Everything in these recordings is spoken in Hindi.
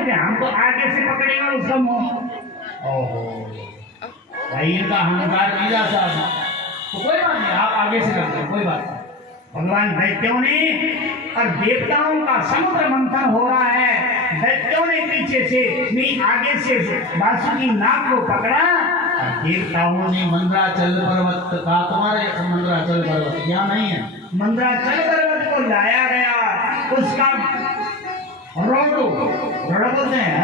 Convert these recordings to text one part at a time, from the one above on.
मुझे, हम तो आगे से पकड़ेगा उसका मुंह। ओहो भाई इनका अहंकार नहीं जाता, तो कोई बात नहीं, आप आगे से करते कोई बात नहीं। भगवान दैत्यों ने और देवताओं का समुद्र मंथन हो रहा है, दैत्यों ने पीछे से नहीं आगे से वासुकी नाग को पकड़ा, देवताओं ने मंदराचल पर्वत का, तुम्हारे मंदराचल पर्वत क्या नहीं है, मंदराचल पर्वत को लाया गया, उसका रोडो बोलते हैं,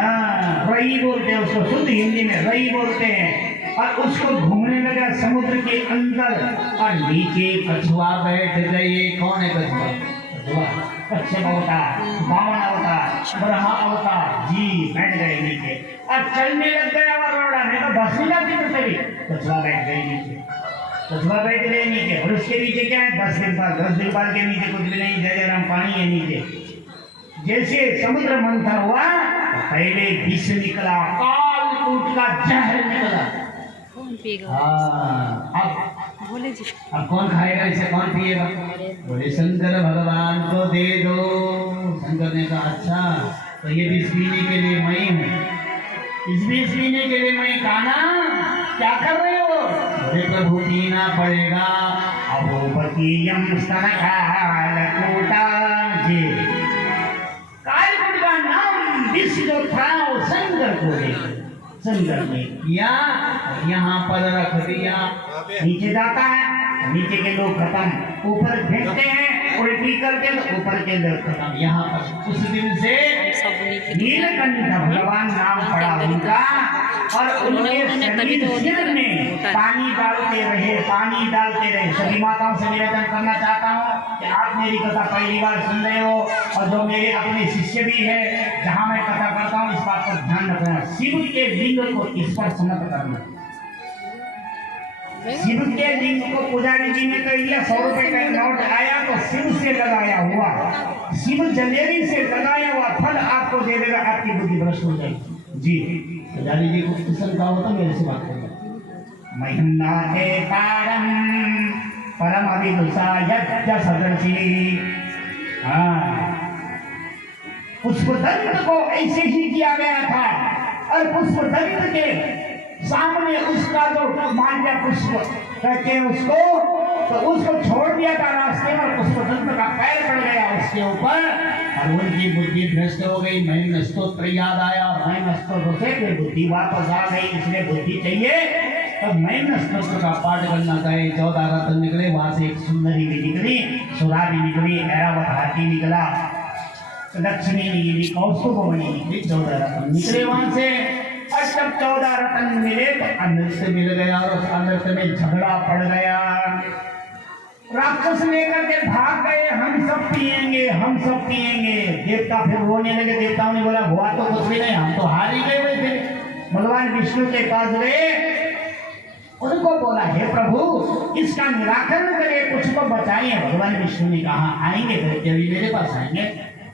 रई बोलते हैं उसको, शुद्ध हिंदी में रई बोलते हैं, और उसको घूमने लगा समुद्र के अंदर, और नीचे कछुआ बैठ गए। कौन है कछुआ? कच्छप अवतार, बामन अवतार, ब्रह्मा अवतार जी बैठ गए नीचे, और चलने लग गया रोड़ा, नहीं तो बस नहीं जाती तो तेरी। कछुआ बैठ गए नीचे, कछुआ बैठ गए नीचे, और उसके नीचे क्या है? 10 दिलपाल के नीचे कुछ भी नहीं, जय राम पानी है नीचे। जैसे समुद्र मंथन हुआ, पहले विष निकला, कालकूट का जहर निकला। अब कौन खाएगा इसे, कौन पिएगा? बोले शंकर भगवान को दे दो। शंकर ने कहा अच्छा, तो ये विष पीने के लिए मैं हूँ, इस विष पीने के लिए मैं काना क्या कर रहे हो? बोले प्रभु पीना पड़ेगा। अब कालकूट का नाम विष जो था वो शंकर को दे, शंकर ने किया, यहाँ पर रख दिया। नीचे जाता है, नीचे के लोग खत्म, ऊपर फेंकते हैं उल्टी करके तो ऊपर के लोग खत्म। यहाँ पर उस दिन से नीलकंठ भगवान नाम पड़ा उनका, और उनके शरीर में पानी डालते रहे, पानी डालते रहे। सभी माताओं से निवेदन करना चाहता हूँ कि आप मेरी कथा पहली बार सुन रहे हो, और जो मेरे अपने शिष्य भी है, जहाँ मैं कथा करता हूँ, इस बात पर ध्यान रखना, शिव के लिंग को स्पर्श मत करना। शिव के लिंग को पुजारी जी ने कह दिया, 100 रुपए का नोट आया तो शिव से लगाया हुआ, शिव जलेरी से लगाया हुआ फल आपको दे देगा, आपकी बुद्धि भ्रष्ट हो जाएगी। जी पुजारी जी को किसन का होता, मेरे से बात करेगा। महिमा के पारम परम अभिदुषा यज्ञ सदर्शी। पुष्पदंत को ऐसे ही किया गया था, और पुष्पदंत के सामने उसका जो माल्या पुष्प कहते हैं उसको, तो उसको छोड़ दिया था रास्ते में, पुष्पदंत का पैर पड़ गया उसके ऊपर, और उनकी बुद्धि भ्रष्ट हो गई। मैंने स्तोत्र याद आया, मैंने स्तोत्र से बुद्धि वापस आ गई, इसलिए बुद्धि चाहिए। तो मैंने स्तोत्र का पाठ करना गए, 14 रत्न निकले, वहां से एक सुंदरी भी निकली, सुरारी निकली, ऐरावत हाथी निकला, लक्ष्मी निकली, कौस्तुभ मणि निकली, 14 रत्न निकले वहां से। और जब 14 रत्न मिले तो अमृत मिल गया, और उस अमृत में झगड़ा पड़ गया। राक्षस लेकर के भाग गए, हम सब पिएंगे, हम सब पिएंगे। देवता फिर रोने लगे, देवताओं ने बोला हुआ तो कुछ भी नहीं, हम तो हार ही गए हुए थे। भगवान विष्णु के पास गए, उनको बोला हे प्रभु इसका निराकरण करे, कुछ तो बताइए। भगवान विष्णु ने कहा आएंगे दैत्य भी मेरे पास आएंगे।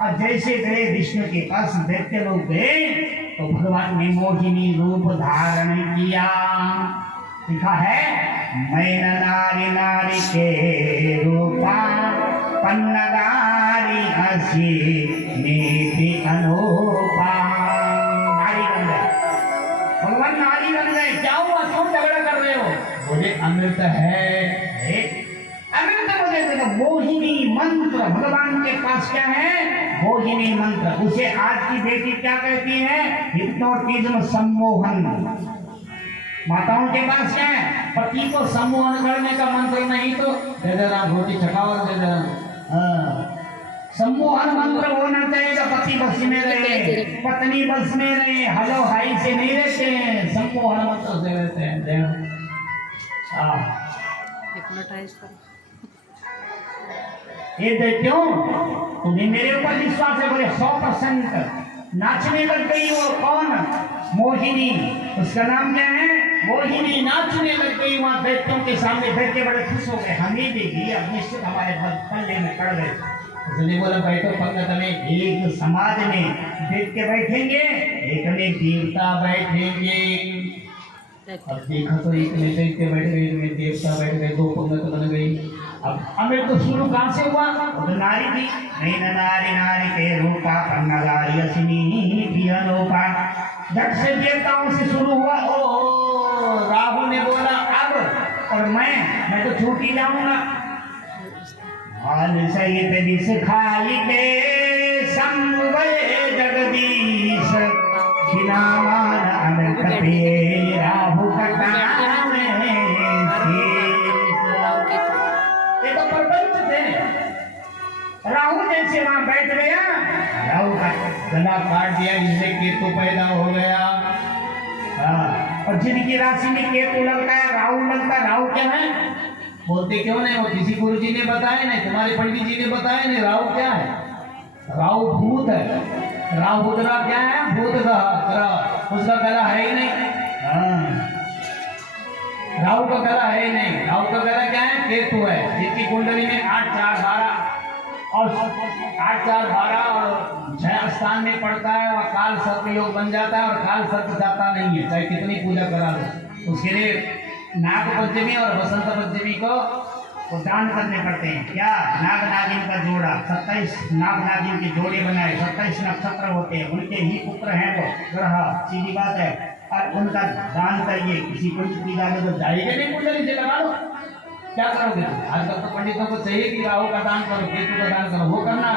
और जैसे गए विष्णु के पास, दैत्य लोग गए, तो भगवान ने मोहिनी रूप धारण किया। लिखा है मैं नारी नारी के रूपा पन्नगारी हसी नीति अनूपा। नारी बन गए, भगवान नारी बन गए। क्या हुआ, क्यों झगड़ा कर रहे हो? बोले अमृत है। अमृत बोले तो मोहिनी मंत्र, भगवान के पास क्या है? मोहिनी मंत्र। उसे आज की बेटी क्या कहती है? हिप्नोटिज्म, सम्मोहन। माताओं के पास क्या है? पति को सम्मोहन करने का मंत्र नहीं तो दे देना, रोटी चकावल दे देना। सम्मोहन मंत्र होना चाहिए, पति बस में रहे, पत्नी बस में रहे, हलो हाई से नहीं रहते हैं, सम्मोहन मंत्र से रहते हैं। हिप्नोटाइज करो। ये दैत्यों तुम्हें मेरे ऊपर विश्वास है? बोले 100%। नाचने लग गई वो कौन? मोहिनी, उसका नाम क्या है? मोहिनी नाचने लग गई वहां दैत्यों के सामने। दैत्य बड़े खुश हो गए, हमें देगी, अब निश्चित हमारे पल्ले में पड़ गए। उसने बोला बैठो पंगत में, एक समाज में दैत्य बैठेंगे, एक में देवता बैठेंगे। अब देखा तो एक में दैत्य बैठ गए, एक में देवता बैठ गए, 2 पंगत बन गई। अब हमें तो शुरू कहाँ से हुआ? तो नारी थी, नहीं नारी नारी के रूपा पन्नगारी असिनी पियनो। झट से देवताओं से शुरू हुआ। ओ राहु ने बोला अब, और मैं तो छूट ही जाऊंगा। हाल सहित दिस खाई के संवय जगदीश, खिलावन अमृत पे राहु कटावे। ये तो प्रपंच थे। राहु जैसे वहां बैठ गया, राहु का गला काट दिया, जिससे केतु पैदा हो गया। हाँ, और जिनकी राशि में केतु लगता है, राहु लगता है, राहु क्या है बोलते क्यों नहीं? वो किसी गुरु जी ने बताया नहीं, तुम्हारे पंडित जी ने बताया नहीं। राहु क्या है? राहु भूत है। राहु उधरा क्या है? भूत ग्रह, उसका गला है ही नहीं। हाँ, राहु का गला है ही नहीं। राहु का गला क्या है? केतु है, जिसकी कुंडली में 8 4 12 और 8 4 12 और 6 स्थान में पड़ता है, और काल सर्प योग बन जाता है, और काल सर्प जाता नहीं है, चाहे कितनी पूजा करा लो। उसके लिए नाग पंचमी और बसंत पंचमी को दान करने पड़ते हैं। क्या? नाग नागिन का जोड़ा, 27 नाग नागिन के जोड़े बनाए, 27 नक्षत्र होते हैं, उनके ही पुत्र हैं वो ग्रह, सीधी बात है। और उनका दान करिए। किसी को पूजा में तो जाएगा नहीं, कुंडली से लगा लो, क्या करोगे? आजकल तो पंडितों को चाहिए कि राहु का दान करो, केतु का दान करो। वो करना,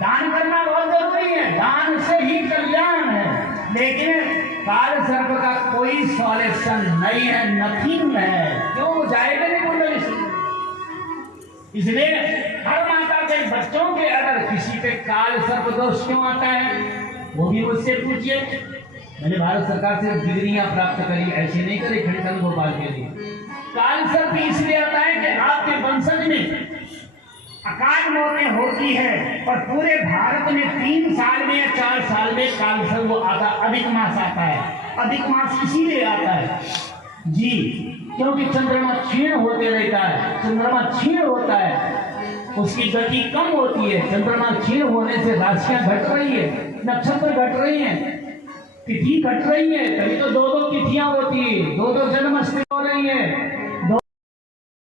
दान करना बहुत जरूरी है, दान से ही कल्याण है। लेकिन काल सर्प का कोई सॉल्यूशन नहीं है, नथिंग है। क्यों? जाएगा नहीं कुंडली से। इसलिए हर माता के बच्चों के अगर किसी पे काल सर्प दोष क्यों आता है, वो भी मुझसे पूछिए। मैंने भारत सरकार से डिग्रियां प्राप्त करी, ऐसे नहीं करे खड़ीचंद गोपाल के लिए। काल सर्प इसलिए आता है कि आपके वंशज में अकाल मौतें होती है, और पूरे भारत में 3 साल में या 4 साल में काल सर्प आता, अधिक मास आता है। अधिक मास इसीलिए आता है जी, क्योंकि चंद्रमा क्षीण होते रहता है। चंद्रमा क्षीण होता है, उसकी गति कम होती है। चंद्रमा क्षीण होने से राशियां घट रही है, नक्षत्र घट रही हैं, तिथि घट रही है। कभी तो 2-2 तिथियां होती है, 2-2 जन्माष्टमी हो रही है।